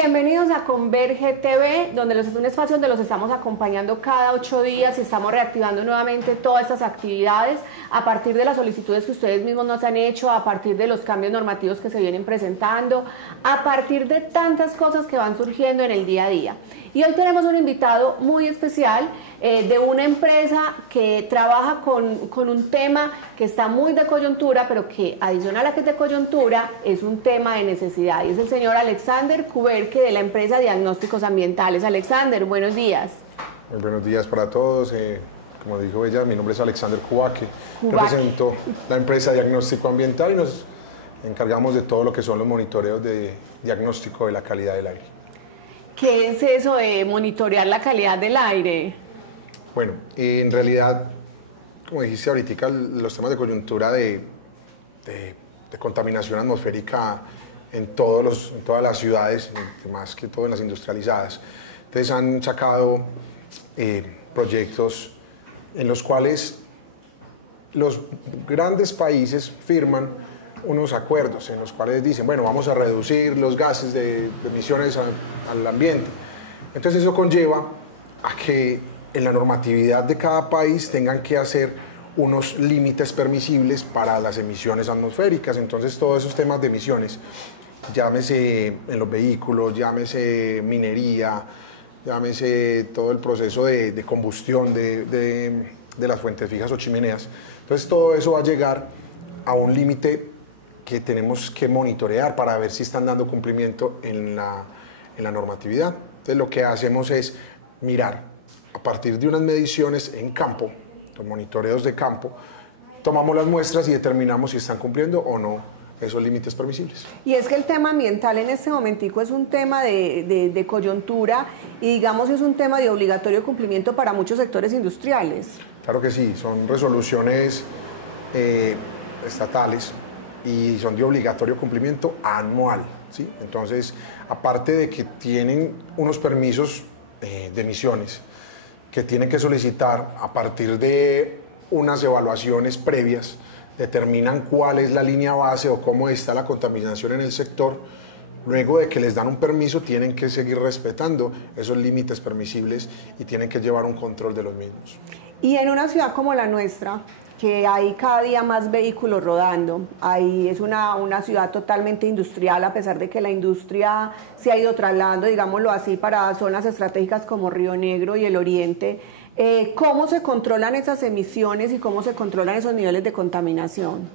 Bienvenidos a Converge TV, donde es un espacio donde los estamos acompañando cada 8 días y estamos reactivando nuevamente todas estas actividades a partir de las solicitudes que ustedes mismos nos han hecho, a partir de los cambios normativos que se vienen presentando, a partir de tantas cosas que van surgiendo en el día a día. Y hoy tenemos un invitado muy especial de una empresa que trabaja con un tema que está muy de coyuntura, pero que adicional a que es de coyuntura, es un tema de necesidad. Y es el señor Alexander Kuberke de la empresa Diagnósticos Ambientales. Alexander, buenos días. Muy buenos días para todos. Como dijo ella, mi nombre es Alexander Kuberke. Represento la empresa Diagnóstico Ambiental y nos encargamos de todo lo que son los monitoreos de diagnóstico de la calidad del aire. ¿Qué es eso de monitorear la calidad del aire? Bueno, en realidad, como dijiste ahorita, los temas de coyuntura de contaminación atmosférica en todas las ciudades, más que todo en las industrializadas. Entonces han sacado proyectos en los cuales los grandes países firman unos acuerdos en los cuales dicen, bueno, vamos a reducir los gases de emisiones al ambiente. Entonces eso conlleva a que en la normatividad de cada país tengan que hacer unos límites permisibles para las emisiones atmosféricas. Entonces todos esos temas de emisiones, llámese en los vehículos, llámese minería, llámese todo el proceso de combustión de las fuentes fijas o chimeneas. Entonces todo eso va a llegar a un límite que tenemos que monitorear para ver si están dando cumplimiento en la normatividad. Entonces lo que hacemos es mirar a partir de unas mediciones en campo, los monitoreos de campo, tomamos las muestras y determinamos si están cumpliendo o no esos límites permisibles. Y es que el tema ambiental en este momentico es un tema de coyuntura y digamos es un tema de obligatorio cumplimiento para muchos sectores industriales. Claro que sí, son resoluciones estatales y son de obligatorio cumplimiento anual, ¿sí? Entonces, aparte de que tienen unos permisos de emisiones que tienen que solicitar a partir de unas evaluaciones previas, determinan cuál es la línea base o cómo está la contaminación en el sector. Luego de que les dan un permiso, tienen que seguir respetando esos límites permisibles y tienen que llevar un control de los mismos. Y en una ciudad como la nuestra, que hay cada día más vehículos rodando, es una ciudad totalmente industrial, a pesar de que la industria se ha ido trasladando, digámoslo así, para zonas estratégicas como Río Negro y el Oriente. ¿Cómo se controlan esas emisiones y cómo se controlan esos niveles de contaminación?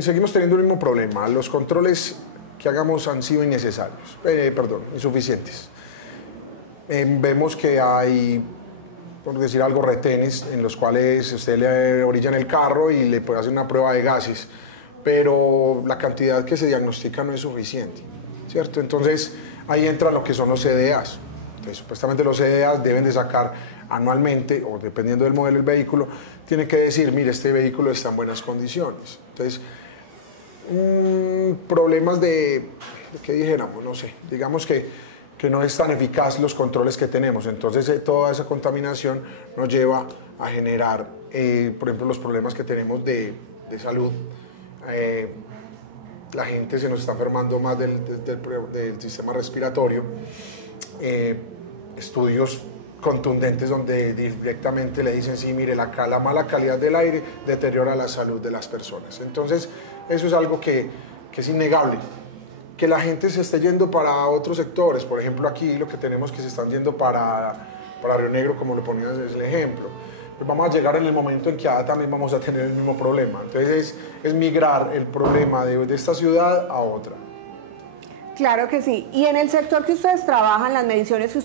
Seguimos teniendo el mismo problema. Los controles que hagamos han sido insuficientes. Vemos que hay, por decir algo, retenes en los cuales usted le orilla el carro y le puede hacer una prueba de gases, pero la cantidad que se diagnostica no es suficiente, ¿cierto? Entonces ahí entra lo que son los CDAs. Entonces, supuestamente los CDAs deben de sacar anualmente, o dependiendo del modelo del vehículo, tienen que decir, mire, este vehículo está en buenas condiciones. Entonces, problemas ¿qué dijéramos? No sé, digamos que no es tan eficaz los controles que tenemos. Entonces toda esa contaminación nos lleva a generar, por ejemplo, los problemas que tenemos de salud. La gente se nos está enfermando más del sistema respiratorio. Estudios contundentes donde directamente le dicen, sí, mire, la mala calidad del aire deteriora la salud de las personas. Entonces eso es algo que es innegable. Que la gente se esté yendo para otros sectores, por ejemplo aquí lo que tenemos que se están yendo para Río Negro, como lo ponías es el ejemplo, pues vamos a llegar en el momento en que también vamos a tener el mismo problema. Entonces es migrar el problema de esta ciudad a otra. Claro que sí. Y en el sector que ustedes trabajan, las mediciones que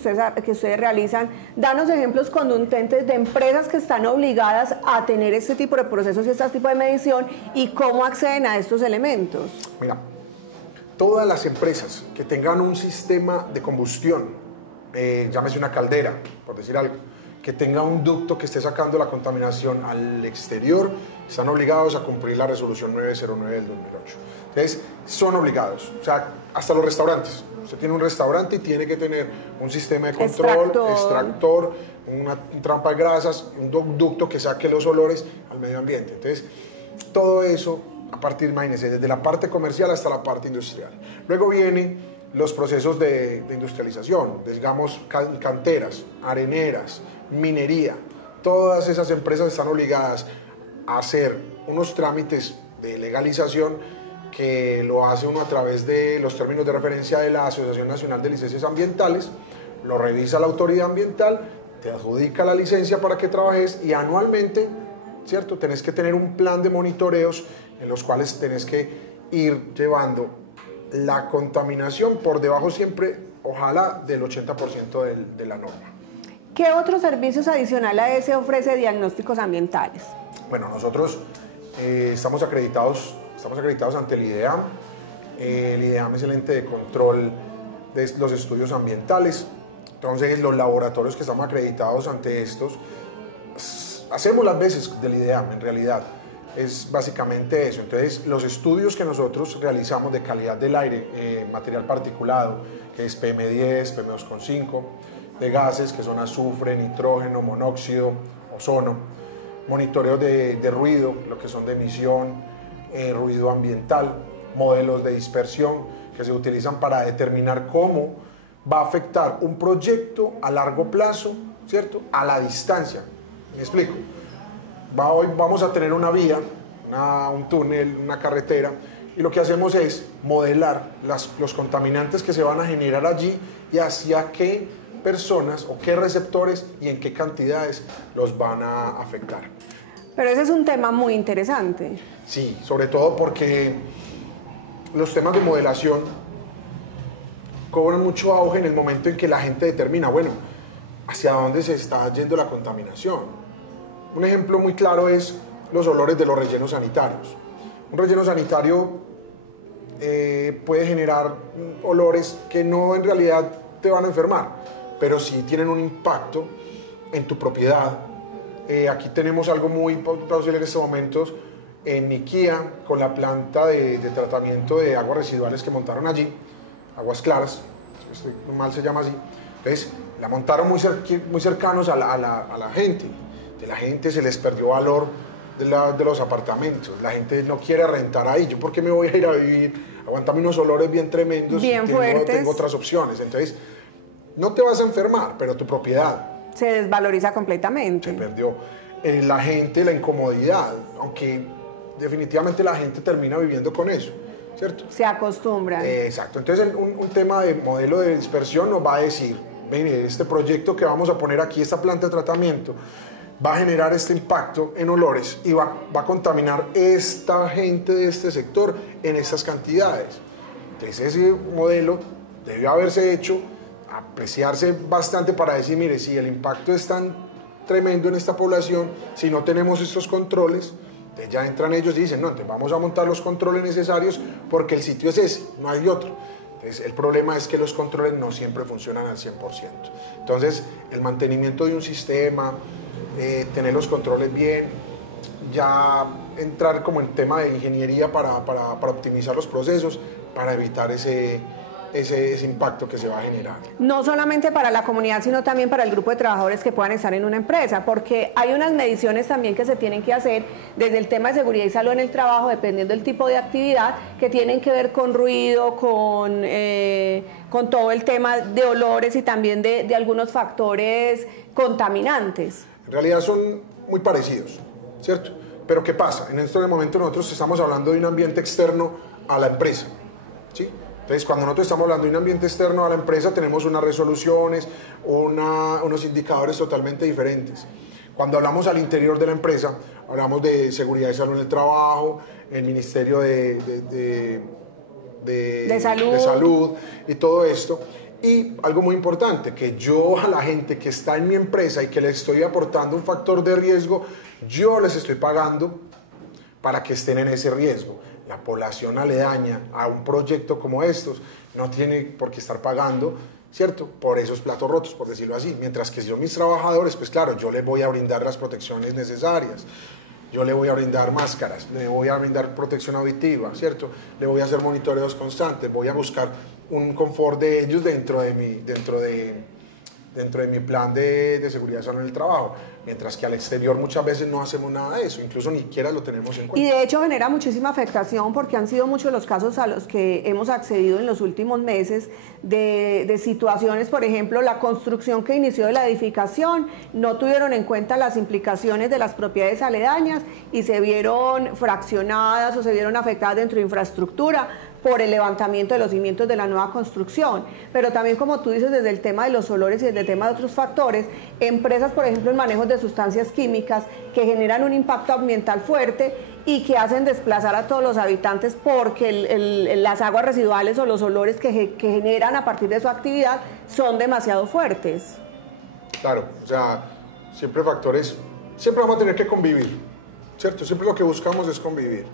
ustedes realizan, danos ejemplos contundentes de empresas que están obligadas a tener este tipo de procesos y este tipo de medición y cómo acceden a estos elementos. Mira, todas las empresas que tengan un sistema de combustión, llámese una caldera, por decir algo, que tenga un ducto que esté sacando la contaminación al exterior, están obligados a cumplir la resolución 909 del 2008. Entonces, son obligados. O sea, hasta los restaurantes. Usted tiene un restaurante y tiene que tener un sistema de control, extractor, una trampa de grasas, un ducto que saque los olores al medio ambiente. Entonces, todo eso, a partir, imagínense, desde la parte comercial hasta la parte industrial. Luego viene los procesos de industrialización, digamos canteras, areneras, minería. Todas esas empresas están obligadas a hacer unos trámites de legalización que lo hace uno a través de los términos de referencia de la Asociación Nacional de Licencias Ambientales, lo revisa la autoridad ambiental, te adjudica la licencia para que trabajes y anualmente, ¿cierto? Tenés que tener un plan de monitoreos en los cuales tenés que ir llevando la contaminación por debajo siempre, ojalá, del 80% de la norma. ¿Qué otros servicios adicionales a ese ofrece diagnósticos ambientales? Bueno, nosotros estamos acreditados ante el IDEAM. El IDEAM es el ente de control de los estudios ambientales. Entonces, los laboratorios que estamos acreditados ante estos, hacemos las veces del IDEAM, en realidad. Es básicamente eso. Entonces, los estudios que nosotros realizamos de calidad del aire, material particulado, que es PM10, PM2,5, de gases, que son azufre, nitrógeno, monóxido, ozono, monitoreos de ruido, lo que son de emisión, ruido ambiental, modelos de dispersión, que se utilizan para determinar cómo va a afectar un proyecto a largo plazo, ¿cierto? A la distancia. ¿Me explico? Hoy vamos a tener una vía, un túnel, una carretera, y lo que hacemos es modelar los contaminantes que se van a generar allí y hacia qué personas o qué receptores y en qué cantidades los van a afectar. Pero ese es un tema muy interesante. Sí, sobre todo porque los temas de modelación cobran mucho auge en el momento en que la gente determina, bueno, hacia dónde se está yendo la contaminación. Un ejemplo muy claro es los olores de los rellenos sanitarios. Un relleno sanitario puede generar olores que no en realidad te van a enfermar, pero sí tienen un impacto en tu propiedad. Aquí tenemos algo muy plausible en estos momentos en Niquía, con la planta de tratamiento de aguas residuales que montaron allí, Aguas Claras, si estoy mal se llama así. Entonces, la montaron muy cercanos a la gente. De la gente se les perdió valor de los apartamentos. La gente no quiere rentar ahí. ¿Yo por qué me voy a ir a vivir? Aguantame unos olores bien tremendos. Bien fuertes. Tengo otras opciones. Entonces, no te vas a enfermar, pero tu propiedad se desvaloriza completamente. Se perdió. La gente, la incomodidad, aunque definitivamente la gente termina viviendo con eso, ¿cierto? Se acostumbran. Exacto. Entonces, un tema de modelo de dispersión nos va a decir, mire, este proyecto que vamos a poner aquí, esta planta de tratamiento, va a generar este impacto en olores y va a contaminar esta gente de este sector en estas cantidades. Entonces, ese modelo debió haberse hecho, apreciarse bastante para decir, mire, si el impacto es tan tremendo en esta población, si no tenemos estos controles, ya entran ellos y dicen, no, entonces vamos a montar los controles necesarios porque el sitio es ese, no hay otro. Entonces, el problema es que los controles no siempre funcionan al 100%. Entonces, el mantenimiento de un sistema, tener los controles bien, ya entrar como en tema de ingeniería para optimizar los procesos, para evitar ese impacto que se va a generar. No solamente para la comunidad, sino también para el grupo de trabajadores que puedan estar en una empresa, porque hay unas mediciones también que se tienen que hacer desde el tema de seguridad y salud en el trabajo, dependiendo del tipo de actividad, que tienen que ver con ruido, con todo el tema de olores y también de algunos factores contaminantes. En realidad son muy parecidos, ¿cierto? Pero ¿qué pasa? En este momento nosotros estamos hablando de un ambiente externo a la empresa, ¿sí? Entonces, cuando nosotros estamos hablando de un ambiente externo a la empresa, tenemos unas resoluciones, unos indicadores totalmente diferentes. Cuando hablamos al interior de la empresa, hablamos de seguridad y salud en el trabajo, el Ministerio de salud y todo esto. Y algo muy importante, que yo a la gente que está en mi empresa y que les estoy aportando un factor de riesgo, yo les estoy pagando para que estén en ese riesgo. La población aledaña a un proyecto como estos no tiene por qué estar pagando, ¿cierto? Por esos platos rotos, por decirlo así. Mientras que si yo mis trabajadores, pues claro, yo les voy a brindar las protecciones necesarias. Yo le voy a brindar máscaras, le voy a brindar protección auditiva, ¿cierto? Le voy a hacer monitoreos constantes, voy a buscar un confort de ellos dentro de dentro de mi plan de seguridad y salud en el trabajo, mientras que al exterior muchas veces no hacemos nada de eso, incluso ni siquiera lo tenemos en cuenta. Y de hecho genera muchísima afectación porque han sido muchos los casos a los que hemos accedido en los últimos meses de situaciones, por ejemplo, la construcción que inició de la edificación, no tuvieron en cuenta las implicaciones de las propiedades aledañas y se vieron fraccionadas o se vieron afectadas dentro de infraestructura por el levantamiento de los cimientos de la nueva construcción. Pero también, como tú dices, desde el tema de los olores y desde el tema de otros factores, empresas, por ejemplo, en manejos de sustancias químicas que generan un impacto ambiental fuerte y que hacen desplazar a todos los habitantes porque las aguas residuales o los olores que generan a partir de su actividad son demasiado fuertes. Claro, o sea, siempre vamos a tener que convivir, ¿cierto? Siempre lo que buscamos es convivir.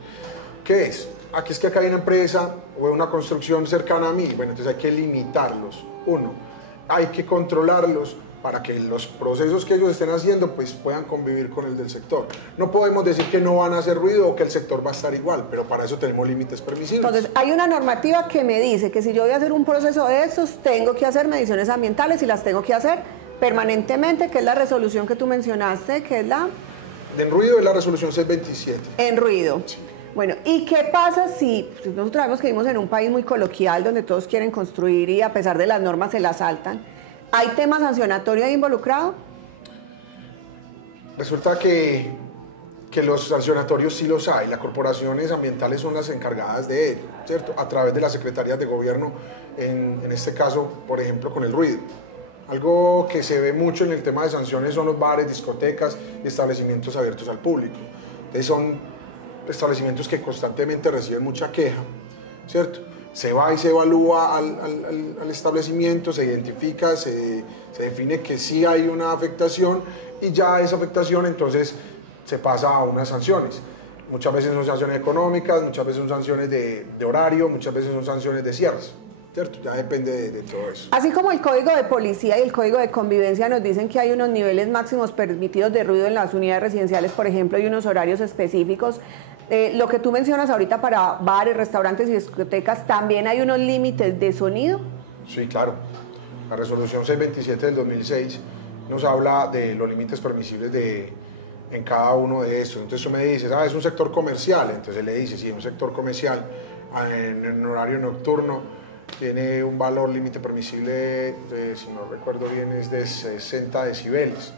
¿Qué es? Aquí es que acá hay una empresa o una construcción cercana a mí, bueno, entonces hay que limitarlos. Uno, hay que controlarlos para que los procesos que ellos estén haciendo pues puedan convivir con el del sector. No podemos decir que no van a hacer ruido o que el sector va a estar igual, pero para eso tenemos límites permisibles. Entonces, hay una normativa que me dice que si yo voy a hacer un proceso de estos, tengo que hacer mediciones ambientales y las tengo que hacer permanentemente, que es la resolución que tú mencionaste, que es la... En ruido es la resolución 627. En ruido. Bueno, ¿y qué pasa si nosotros sabemos que vivimos en un país muy coloquial donde todos quieren construir y a pesar de las normas se las saltan? ¿Hay tema sancionatorio ahí involucrado? Resulta que los sancionatorios sí los hay, las corporaciones ambientales son las encargadas de ello, ¿cierto? A través de las secretarías de gobierno, en este caso, por ejemplo, con el ruido. Algo que se ve mucho en el tema de sanciones son los bares, discotecas y establecimientos abiertos al público. Entonces son establecimientos que constantemente reciben mucha queja, ¿cierto? Se va y se evalúa al establecimiento, se identifica, se define que sí hay una afectación y ya esa afectación entonces se pasa a unas sanciones. Muchas veces son sanciones económicas, muchas veces son sanciones de horario, muchas veces son sanciones de cierres, ¿cierto? Ya depende de todo eso. Así como el Código de Policía y el Código de Convivencia nos dicen que hay unos niveles máximos permitidos de ruido en las unidades residenciales, por ejemplo, y unos horarios específicos, lo que tú mencionas ahorita para bares, restaurantes y discotecas, ¿también hay unos límites de sonido? Sí, claro. La resolución 627 del 2006 nos habla de los límites permisibles en cada uno de estos. Entonces tú me dices, es un sector comercial. Entonces le dices, sí, un sector comercial en horario nocturno tiene un valor límite permisible, si no recuerdo bien, es de 60 decibeles.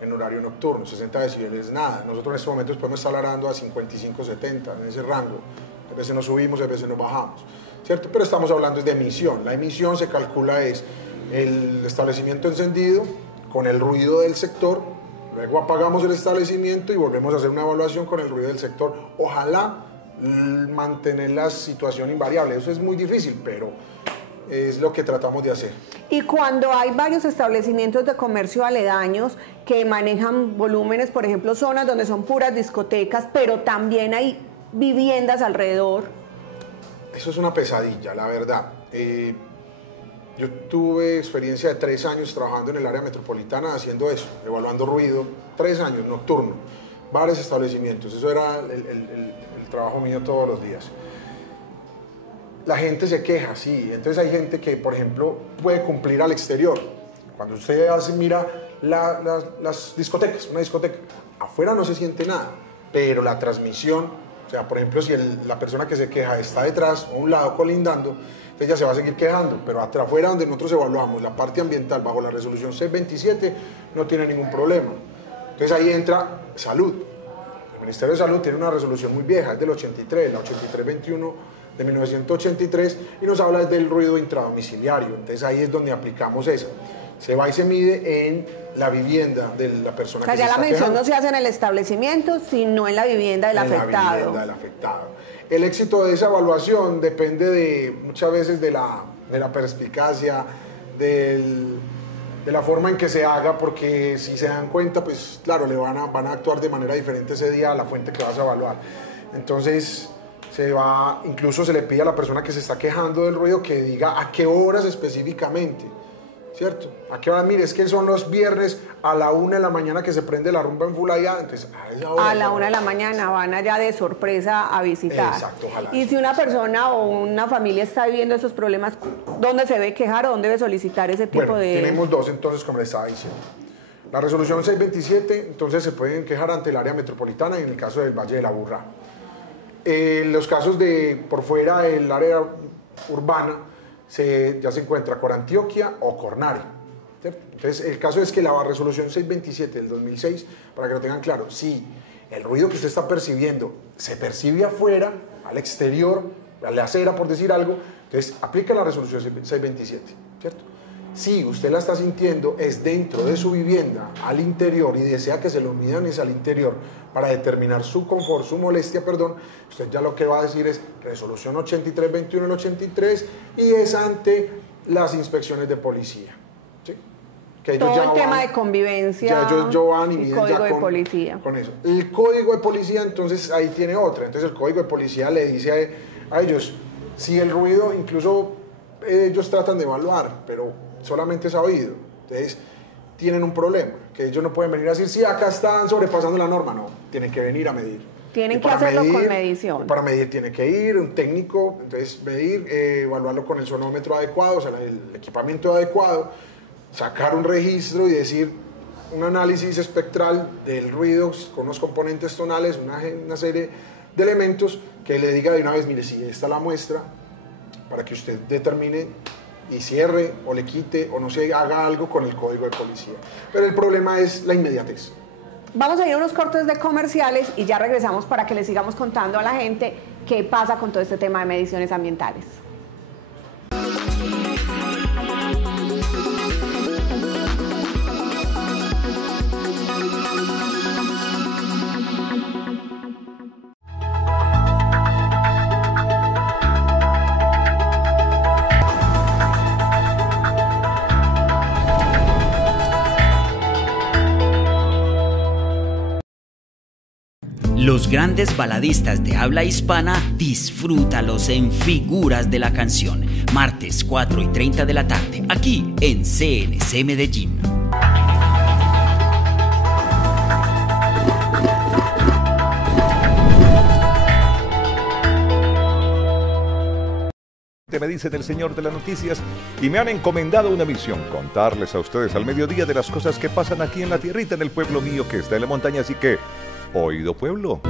En horario nocturno, 60 decibeles es nada. Nosotros en estos momentos podemos estar hablando a 55, 70, en ese rango. A veces nos subimos, a veces nos bajamos, ¿cierto? Pero estamos hablando de emisión. La emisión se calcula es el establecimiento encendido con el ruido del sector, luego apagamos el establecimiento y volvemos a hacer una evaluación con el ruido del sector. Ojalá mantener la situación invariable. Eso es muy difícil, pero es lo que tratamos de hacer. Y cuando hay varios establecimientos de comercio aledaños que manejan volúmenes, por ejemplo, zonas donde son puras discotecas, pero también hay viviendas alrededor. Eso es una pesadilla, la verdad. Yo tuve experiencia de 3 años trabajando en el área metropolitana haciendo eso, evaluando ruido, 3 años, nocturno, varios establecimientos. Eso era el trabajo mío todos los días. La gente se queja, sí. Entonces hay gente que, por ejemplo, puede cumplir al exterior. Cuando usted mira las discotecas, una discoteca, afuera no se siente nada, pero la transmisión, o sea, por ejemplo, si la persona que se queja está detrás o a un lado colindando, entonces ya se va a seguir quejando, pero afuera donde nosotros evaluamos la parte ambiental bajo la resolución 627 no tiene ningún problema. Entonces ahí entra salud. El Ministerio de Salud tiene una resolución muy vieja, es del 83, la 8321 de 1983, y nos habla del ruido intradomiciliario. Entonces ahí es donde aplicamos esa. Se va y se mide en la vivienda de la persona que se está quejando. Ya la mención no se hace en el establecimiento, sino en la vivienda del afectado. En la vivienda del afectado. El éxito de esa evaluación depende muchas veces de la perspicacia, de la forma en que se haga, porque si se dan cuenta, pues claro, van a actuar de manera diferente ese día a la fuente que vas a evaluar. Entonces incluso se le pide a la persona que se está quejando del ruido que diga a qué horas específicamente, ¿cierto? ¿A qué hora? Mire, es que son los viernes a la 1 de la mañana que se prende la rumba en Fulaya, entonces a esa hora... A la 1 de la mañana van allá de sorpresa a visitar. Exacto, ojalá. Y si una persona o una familia está viviendo esos problemas, ¿dónde se debe quejar o dónde debe solicitar ese tipo bueno, tenemos dos entonces, como les estaba diciendo. La resolución 627, entonces se pueden quejar ante el área metropolitana y en el caso del Valle de la Aburrá. Los casos de por fuera del área urbana, ya se encuentra Corantioquia o Cornare, ¿cierto? Entonces el caso es que la resolución 627 del 2006, para que lo tengan claro, si el ruido que usted está percibiendo se percibe afuera, al exterior, a la acera por decir algo, entonces aplica la resolución 627, ¿cierto? Si usted la está sintiendo es dentro de su vivienda, al interior, y desea que se lo midan es al interior para determinar su confort, su molestia, perdón, usted ya lo que va a decir es resolución 8321 del 83 y es ante las inspecciones de policía. ¿Sí? Que ellos todo ya el van, tema de convivencia ya ellos ya van y vienen código ya de policía. con eso. El código de policía entonces ahí tiene otra, entonces el código de policía le dice a ellos, si el ruido incluso ellos tratan de evaluar, pero solamente es oído, entonces tienen un problema, que ellos no pueden venir a decir, sí, acá están sobrepasando la norma, no, tienen que venir a medir. Tienen que hacerlo con medición. Para medir tiene que ir un técnico, entonces medir, evaluarlo con el sonómetro adecuado, o sea, el equipamiento adecuado, sacar un registro y decir un análisis espectral del ruido con unos componentes tonales, una serie de elementos que le diga de una vez, mire, si esta es la muestra, para que usted determine y cierre o le quite o no se haga algo con el código de policía. Pero el problema es la inmediatez. Vamos a ir a unos cortes de comerciales y ya regresamos para que le sigamos contando a la gente qué pasa con todo este tema de mediciones ambientales. Los grandes baladistas de habla hispana, disfrútalos en Figuras de la Canción, martes 4:30 de la tarde, aquí en CNC Medellín. Me dicen el señor de las noticias y me han encomendado una misión, contarles a ustedes al mediodía de las cosas que pasan aquí en la tierrita, en el pueblo mío que está en la montaña, así que, oído pueblo.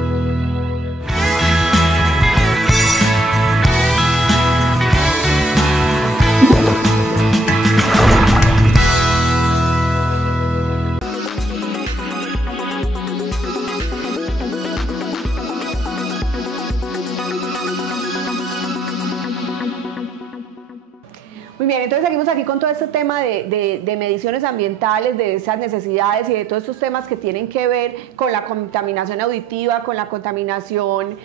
Muy bien, entonces seguimos aquí con todo este tema de mediciones ambientales, de esas necesidades y de todos estos temas que tienen que ver con la contaminación auditiva, con la contaminación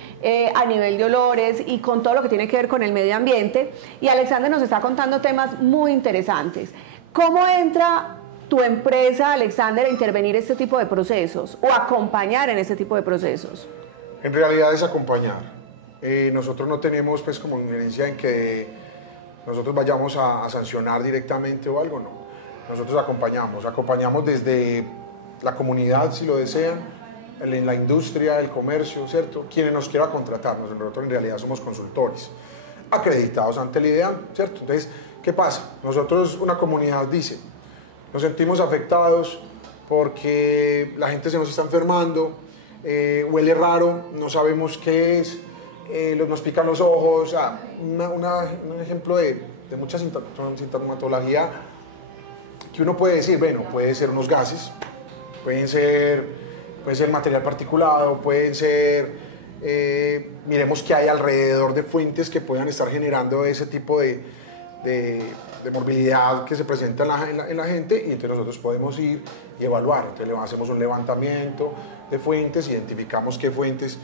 a nivel de olores y con todo lo que tiene que ver con el medio ambiente. Y Alexander nos está contando temas muy interesantes. ¿Cómo entra tu empresa, Alexander, a intervenir este tipo de procesos o acompañar en este tipo de procesos? En realidad es acompañar. Nosotros no tenemos pues como injerencia en que nosotros vayamos a sancionar directamente o algo, no. Nosotros acompañamos desde la comunidad, si lo desean, en la industria, el comercio, ¿cierto? Quienes nos quiera contratarnos, nosotros en realidad somos consultores, acreditados ante el IDEAM, ¿cierto? Entonces, ¿qué pasa? Nosotros, una comunidad dice, nos sentimos afectados porque la gente se nos está enfermando, huele raro, no sabemos qué es, nos pican los ojos, o sea, un ejemplo de mucha sintomatología que uno puede decir, bueno, puede ser unos gases, puede ser material particulado, pueden ser, miremos qué hay alrededor de fuentes que puedan estar generando ese tipo de morbilidad que se presenta en la gente, y entonces nosotros podemos ir y evaluar. Entonces hacemos un levantamiento de fuentes, identificamos qué fuentes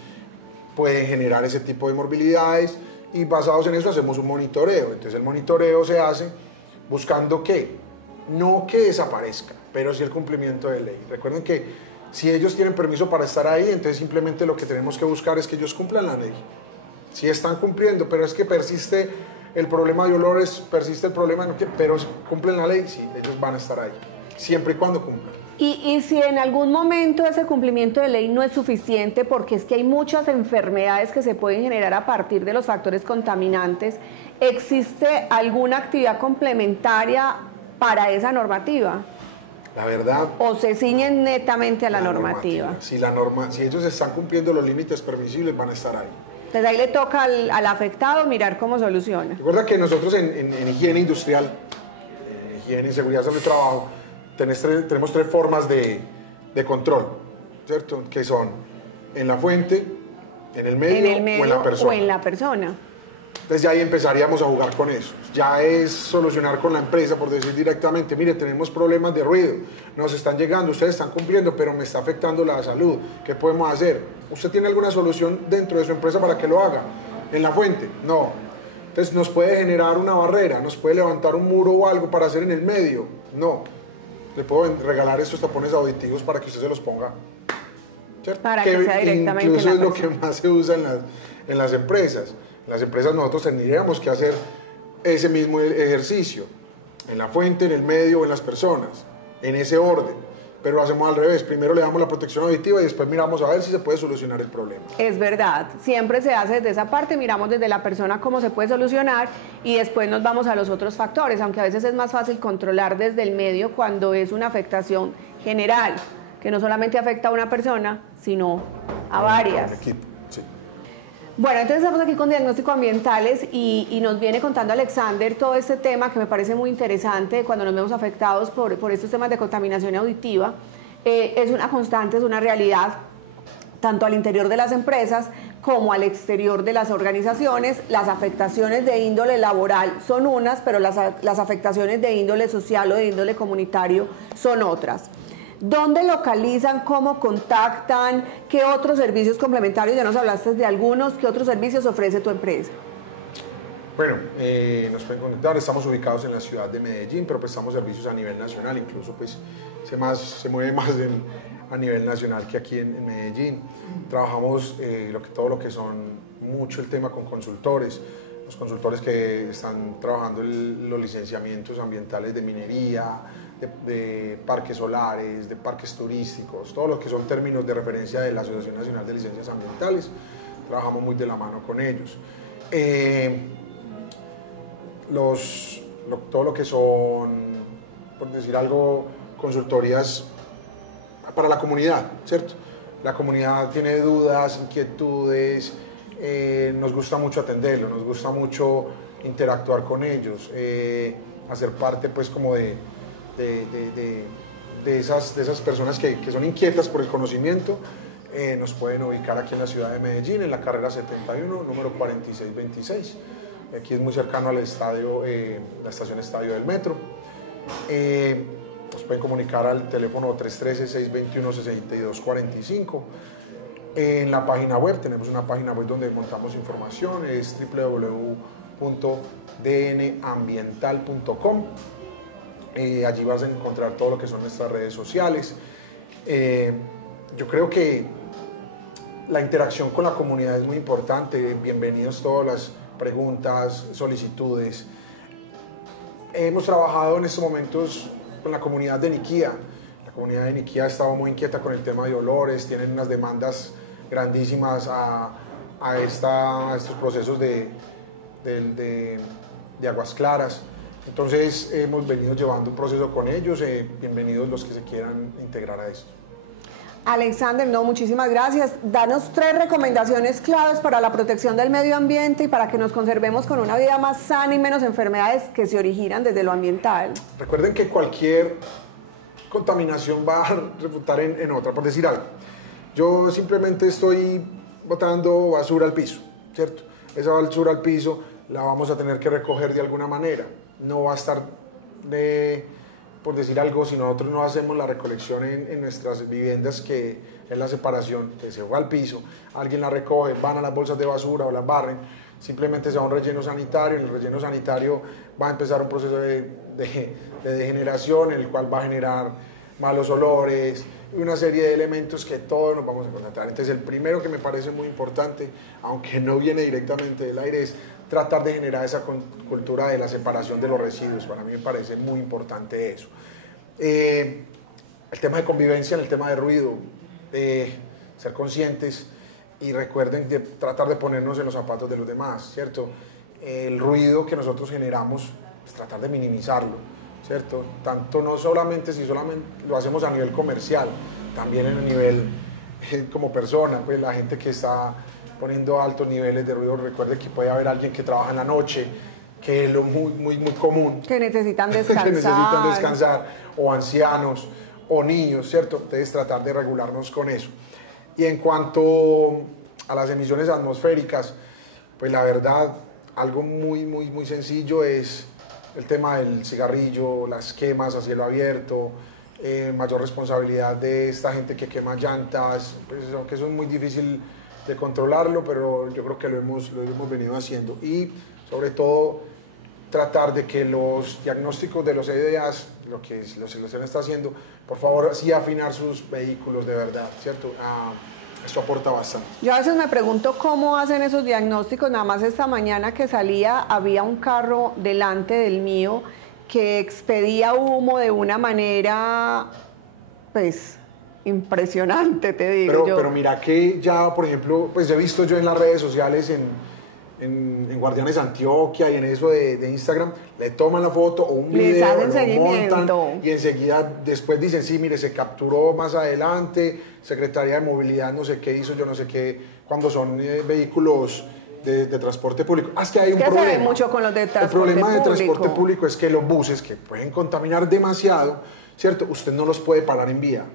pueden generar ese tipo de morbilidades y basados en eso hacemos un monitoreo. Entonces el monitoreo se hace buscando que, no que desaparezca, pero sí el cumplimiento de ley. Recuerden que si ellos tienen permiso para estar ahí, entonces simplemente lo que tenemos que buscar es que ellos cumplan la ley. Si están cumpliendo, pero es que persiste el problema de olores, persiste el problema, no, pero cumplen la ley, sí, ellos van a estar ahí, siempre y cuando cumplan. Y si en algún momento ese cumplimiento de ley no es suficiente, porque es que hay muchas enfermedades que se pueden generar a partir de los factores contaminantes, ¿existe alguna actividad complementaria para esa normativa? La verdad... ¿O se ciñen netamente a la normativa? Si ellos están cumpliendo los límites permisibles, van a estar ahí. Entonces ahí le toca al afectado mirar cómo soluciona. Recuerda que nosotros en higiene industrial, higiene y seguridad sobre el trabajo, tenemos 3 formas de control, ¿cierto? Que son en la fuente, en el medio o en la persona. O en la persona. Entonces ya ahí empezaríamos a jugar con eso. Ya es solucionar con la empresa, por decir directamente, mire, tenemos problemas de ruido, nos están llegando, ustedes están cumpliendo, pero me está afectando la salud. ¿Qué podemos hacer? ¿Usted tiene alguna solución dentro de su empresa para que lo haga? ¿En la fuente? No. Entonces nos puede generar una barrera, nos puede levantar un muro o algo para hacer en el medio. No. Le puedo regalar estos tapones auditivos para que usted se los ponga. ¿Cierto? Para que sea directamente incluso en es la lo que más se usa en las empresas. En las empresas nosotros tendríamos que hacer ese mismo ejercicio. En la fuente, en el medio o en las personas. En ese orden. Pero lo hacemos al revés. Primero le damos la protección auditiva y después miramos a ver si se puede solucionar el problema. Es verdad. Siempre se hace desde esa parte. Miramos desde la persona cómo se puede solucionar y después nos vamos a los otros factores. Aunque a veces es más fácil controlar desde el medio cuando es una afectación general. Que no solamente afecta a una persona, sino a varias. A un equipo, sí. Bueno, entonces estamos aquí con diagnósticos ambientales y nos viene contando Alexander todo este tema que me parece muy interesante cuando nos vemos afectados por estos temas de contaminación auditiva. Es una constante, es una realidad, tanto al interior de las empresas como al exterior de las organizaciones. Las afectaciones de índole laboral son unas, pero las afectaciones de índole social o de índole comunitario son otras. ¿Dónde localizan? ¿Cómo contactan? ¿Qué otros servicios complementarios? Ya nos hablaste de algunos. ¿Qué otros servicios ofrece tu empresa? Bueno, nos pueden contactar. Estamos ubicados en la ciudad de Medellín, pero prestamos servicios a nivel nacional. Incluso pues, se mueve más a nivel nacional que aquí en Medellín. Trabajamos todo lo que son mucho el tema con consultores. Los consultores que están trabajando los licenciamientos ambientales de minería, de parques solares, de parques turísticos, todos los que son términos de referencia de la Asociación Nacional de Licencias Ambientales, trabajamos muy de la mano con ellos. Todo lo que son, por decir algo, consultorías para la comunidad, ¿cierto? La comunidad tiene dudas, inquietudes, nos gusta mucho atenderlo, nos gusta mucho interactuar con ellos, hacer parte pues como de esas personas que son inquietas por el conocimiento. Nos pueden ubicar aquí en la ciudad de Medellín, en la carrera 71, número 4626. Aquí es muy cercano al estadio, la estación Estadio del Metro. Nos pueden comunicar al teléfono 313-621-6245. En la página web, tenemos una página web donde montamos información, es www.dnambiental.com. Allí vas a encontrar todo lo que son nuestras redes sociales. Yo creo que la interacción con la comunidad es muy importante. Bienvenidos todas las preguntas, solicitudes. Hemos trabajado en estos momentos con la comunidad de Niquía. La comunidad de Niquía ha estado muy inquieta con el tema de olores, tienen unas demandas grandísimas a estos procesos de aguas claras. Entonces hemos venido llevando un proceso con ellos, bienvenidos los que se quieran integrar a esto. Alexander, muchísimas gracias. Danos 3 recomendaciones claves para la protección del medio ambiente y para que nos conservemos con una vida más sana y menos enfermedades que se originan desde lo ambiental. Recuerden que cualquier contaminación va a resultar en otra, por decir algo. Yo simplemente estoy botando basura al piso, ¿cierto? Esa basura al piso la vamos a tener que recoger de alguna manera. No va a estar por decir algo, si nosotros no hacemos la recolección en nuestras viviendas, que es la separación, que se va al piso, alguien la recoge, van a las bolsas de basura o las barren, simplemente se va a un relleno sanitario, en el relleno sanitario va a empezar un proceso de degeneración, el cual va a generar malos olores, una serie de elementos que todos nos vamos a encontrar. Entonces el primero que me parece muy importante, aunque no viene directamente del aire, es tratar de generar esa cultura de la separación de los residuos. Para mí me parece muy importante eso. El tema de convivencia, el tema de ruido, ser conscientes y recuerden de tratar de ponernos en los zapatos de los demás, ¿cierto? El ruido que nosotros generamos, pues tratar de minimizarlo, ¿cierto? Tanto no solamente si solamente lo hacemos a nivel comercial, también en el nivel como persona, pues la gente que está poniendo altos niveles de ruido, recuerde que puede haber alguien que trabaja en la noche, que es lo muy común. Que necesitan descansar. Que necesitan descansar, o ancianos, o niños, ¿cierto? Entonces tratar de regularnos con eso. Y en cuanto a las emisiones atmosféricas, pues la verdad, algo muy sencillo es el tema del cigarrillo, las quemas a cielo abierto, mayor responsabilidad de esta gente que quema llantas, pues aunque eso es muy difícil de controlarlo, pero yo creo que lo hemos venido haciendo. Y sobre todo tratar de que los diagnósticos de los EDAs, lo que la selección está haciendo, por favor, sí afinar sus vehículos de verdad, ¿cierto? Esto aporta bastante. Yo a veces me pregunto cómo hacen esos diagnósticos. Nada más esta mañana que salía había un carro delante del mío que expedía humo de una manera, pues, impresionante, te digo. Pero mira que ya, por ejemplo, pues he visto yo en las redes sociales, en Guardianes Antioquia y en eso de Instagram, le toman la foto o un video, lo montan y enseguida después dicen, sí, mire, se capturó más adelante, Secretaría de Movilidad no sé qué hizo, yo no sé qué, cuando son vehículos de transporte público. Es que hay un problema. Se ve mucho con los de transporte público. El problema de transporte público es que los buses, que pueden contaminar demasiado, ¿cierto? Usted no los puede parar en vía,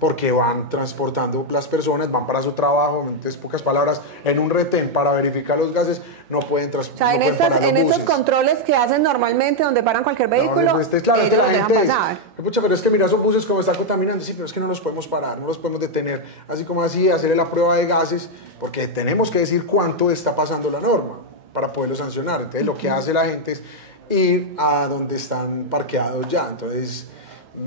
porque van transportando las personas, van para su trabajo, entonces, pocas palabras, en un retén para verificar los gases, no pueden transportar. O sea, en estos controles que hacen normalmente, donde paran cualquier vehículo, claro, ellos los dejan pasar. Pucha, pero es que mira, esos buses como están contaminando, sí, pero es que no los podemos parar, no los podemos detener, así como así, hacerle la prueba de gases, porque tenemos que decir cuánto está pasando la norma para poderlo sancionar. Entonces, lo que hace la gente es ir a donde están parqueados ya, entonces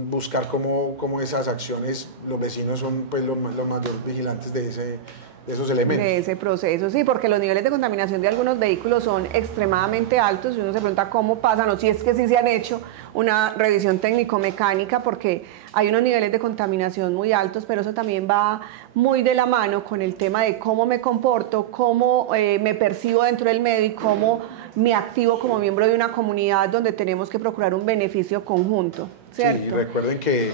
buscar cómo esas acciones, los vecinos son pues los mayores vigilantes de esos elementos. De ese proceso, sí, porque los niveles de contaminación de algunos vehículos son extremadamente altos y uno se pregunta cómo pasan, o si es que sí se han hecho una revisión técnico-mecánica, porque hay unos niveles de contaminación muy altos, pero eso también va muy de la mano con el tema de cómo me comporto, cómo me percibo dentro del medio y cómo me activo como miembro de una comunidad donde tenemos que procurar un beneficio conjunto, ¿cierto? Sí, recuerden que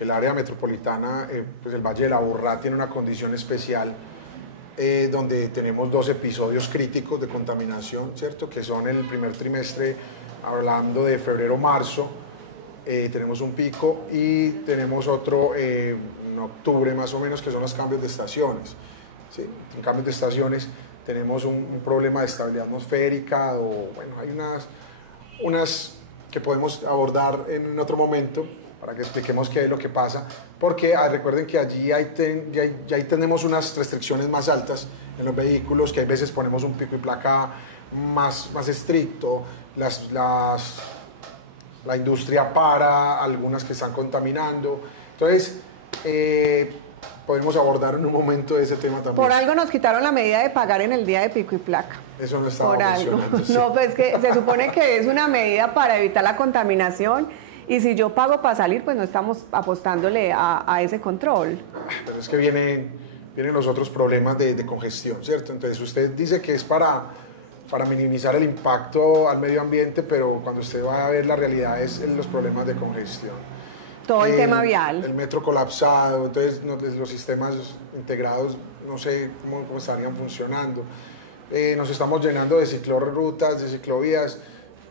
el área metropolitana, pues el Valle de la Aburrá tiene una condición especial donde tenemos 2 episodios críticos de contaminación, ¿cierto? Que son en el primer trimestre, hablando de febrero-marzo, tenemos un pico y tenemos otro en octubre más o menos, que son los cambios de estaciones. ¿Sí? En cambios de estaciones tenemos un problema de estabilidad atmosférica, o bueno, hay unas que podemos abordar en otro momento para que expliquemos qué es lo que pasa, porque recuerden que allí ahí tenemos unas restricciones más altas en los vehículos, que hay veces ponemos un pico y placa más estricto, la industria para, algunas que están contaminando, entonces podemos abordar en un momento ese tema también. Por algo nos quitaron la medida de pagar en el día de pico y placa. Eso no estaba funcionando. Sí. No, pues que se supone que es una medida para evitar la contaminación, y si yo pago para salir, pues no estamos apostándole a ese control. Pero es que vienen los otros problemas de congestión, ¿cierto? Entonces usted dice que es para minimizar el impacto al medio ambiente, pero cuando usted va a ver la realidad es los problemas de congestión. Todo el tema vial. El metro colapsado, entonces los sistemas integrados no sé cómo estarían funcionando. Nos estamos llenando de ciclorrutas, de ciclovías,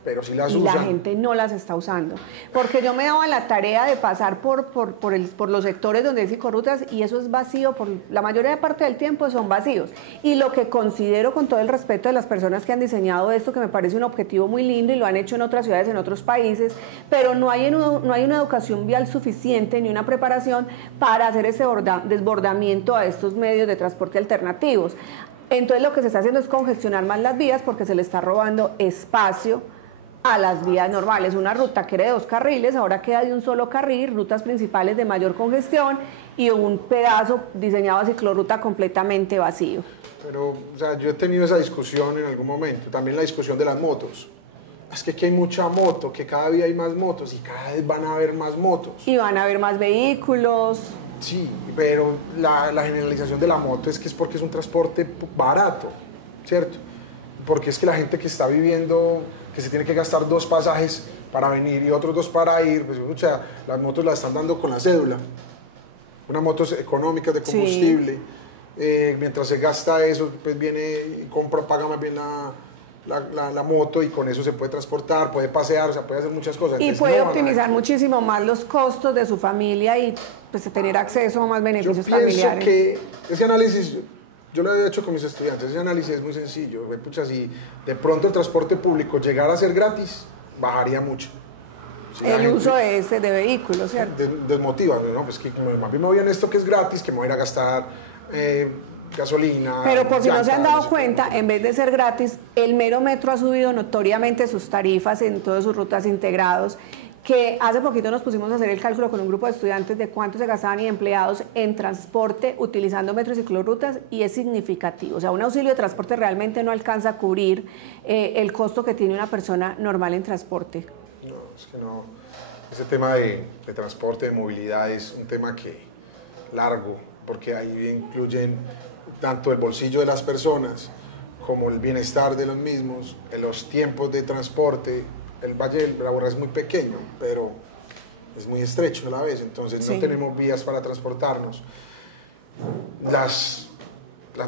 pero sí las usan. Y la gente no las está usando. Porque yo me daba la tarea de pasar por los sectores donde hay ciclorrutas y eso es vacío, la mayoría parte del tiempo son vacíos. Y lo que considero, con todo el respeto de las personas que han diseñado esto, que me parece un objetivo muy lindo y lo han hecho en otras ciudades, en otros países, pero no hay una educación vial suficiente ni una preparación para hacer ese desbordamiento a estos medios de transporte alternativos. Entonces lo que se está haciendo es congestionar más las vías porque se le está robando espacio a las vías normales. Una ruta que era de 2 carriles, ahora queda de un solo carril, rutas principales de mayor congestión y un pedazo diseñado a ciclorruta completamente vacío. Pero, o sea, yo he tenido esa discusión en algún momento, también la discusión de las motos. Es que aquí hay mucha moto, que cada día hay más motos y cada vez van a haber más motos. Y van a haber más vehículos. Sí, pero la generalización de la moto es que es porque es un transporte barato, ¿cierto? Porque es que la gente que está viviendo, que se tiene que gastar 2 pasajes para venir y otros 2 para ir, pues, o sea, las motos las están dando con la cédula. Unas motos económicas de combustible. Sí. Mientras se gasta eso, pues viene y compra, paga más bien la moto y con eso se puede transportar, puede pasear, o sea, puede hacer muchas cosas. Y entonces, puede optimizar muchísimo más los costos de su familia y pues tener acceso a más beneficios familiares. Yo pienso que ese análisis, yo lo he hecho con mis estudiantes, ese análisis es muy sencillo. Pucha, si de pronto el transporte público llegara a ser gratis, bajaría mucho. Si el uso de vehículos, ¿cierto? Desmotiva, ¿no? Pues que más bien me voy en esto que es gratis, que me voy a ir a gastar gasolina. Pero por si no se han dado cuenta, en vez de ser gratis, el mero metro ha subido notoriamente sus tarifas en todas sus rutas integrados, que hace poquito nos pusimos a hacer el cálculo con un grupo de estudiantes de cuánto se gastaban y empleados en transporte utilizando metro y ciclorrutas, y es significativo. O sea, un auxilio de transporte realmente no alcanza a cubrir el costo que tiene una persona normal en transporte. No, es que no. Ese tema de transporte, de movilidad es un tema largo, porque ahí incluyen tanto el bolsillo de las personas como el bienestar de los mismos, los tiempos de transporte. El Valle del Aburrá es muy pequeño, pero es muy estrecho a la vez, entonces no tenemos vías para transportarnos. Las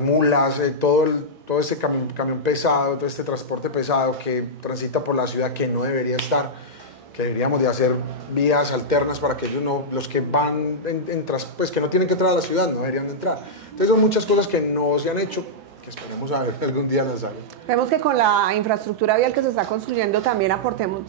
mulas, todo este camión pesado, todo este transporte pesado que transita por la ciudad, que no debería estar, que deberíamos de hacer vías alternas para que ellos no, los que van pues que no tienen que entrar a la ciudad, no deberían de entrar. Entonces son muchas cosas que no se han hecho, que esperemos a ver que algún día las hagan. Vemos que con la infraestructura vial que se está construyendo también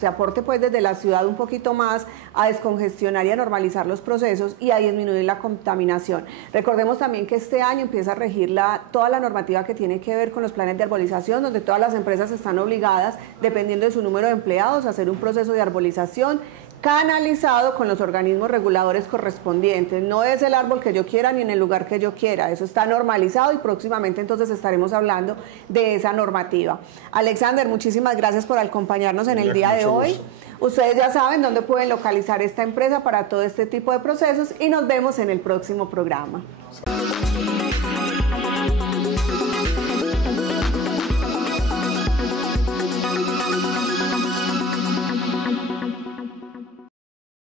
se aporte pues desde la ciudad un poquito más a descongestionar y a normalizar los procesos y a disminuir la contaminación. Recordemos también que este año empieza a regir toda la normativa que tiene que ver con los planes de arbolización, donde todas las empresas están obligadas, dependiendo de su número de empleados, a hacer un proceso de arbolización canalizado con los organismos reguladores correspondientes. No es el árbol que yo quiera ni en el lugar que yo quiera, eso está normalizado y próximamente entonces estaremos hablando de esa normativa. Alexander, muchísimas gracias por acompañarnos en el día de hoy. Ustedes ya saben dónde pueden localizar esta empresa para todo este tipo de procesos y nos vemos en el próximo programa.